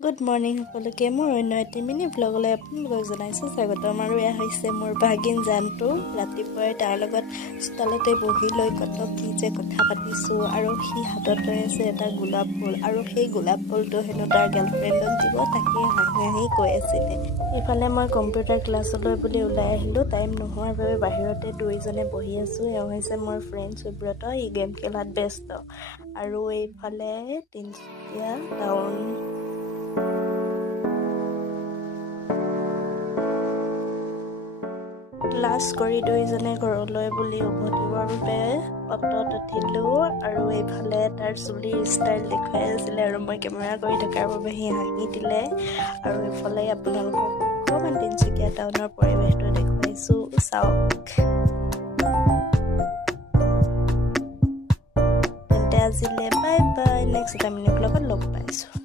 Good morning সকলোকে মোৰ অন্য এটি মিনি ব্লগলৈ আপোনালোকক জনাইছোঁ স্বাগতম আৰু এয়া হৈছে মোৰ ভাগিন জানটো ৰাতিপুৱাই তাৰ লগত চোতালতে বহি লৈ কত কি যে কথা পাতিছোঁ আৰু সি হাতত লৈ আছে এটা গোলাপ ফুল আৰু সেই গোলাপ ফুলটো হেনো তাৰ গাৰ্লফ্ৰেণ্ডক দিব তাকে হাঁহি কৈ আছিলে ইফালে মই কম্পিউটাৰ ক্লাছলৈ বুলি ওলাই আহিলোঁ টাইম নোহোৱাৰ বাবে বাহিৰতে দুইজনে বহি আছোঁ এওঁ হৈছে মোৰ ফ্ৰেণ্ড সুব্ৰত ই গেম খেলাত ব্যস্ত আৰু এইফালে তিনিচুকীয়া টাউন ক্লাছ কৰি দুইজনে ঘৰলৈ বুলি উভতিবৰ বাবে অটত উঠিলোঁ আৰু এইফালে তাৰ চুলিৰ ষ্টাইল দেখুৱাই আছিলে আৰু মই কেমেৰা কৰি থকাৰ বাবে সি হাঁহি দিলে আৰু এইফালে আপোনালোকক অকণমান তিনিচুকীয়া টাউনৰ পৰিৱেশটো দেখুৱাইছোঁ চাওক তেন্তে আজিলৈ বাই বাই নেক্সট এটা মিনিট লগত লগ পাইছোঁ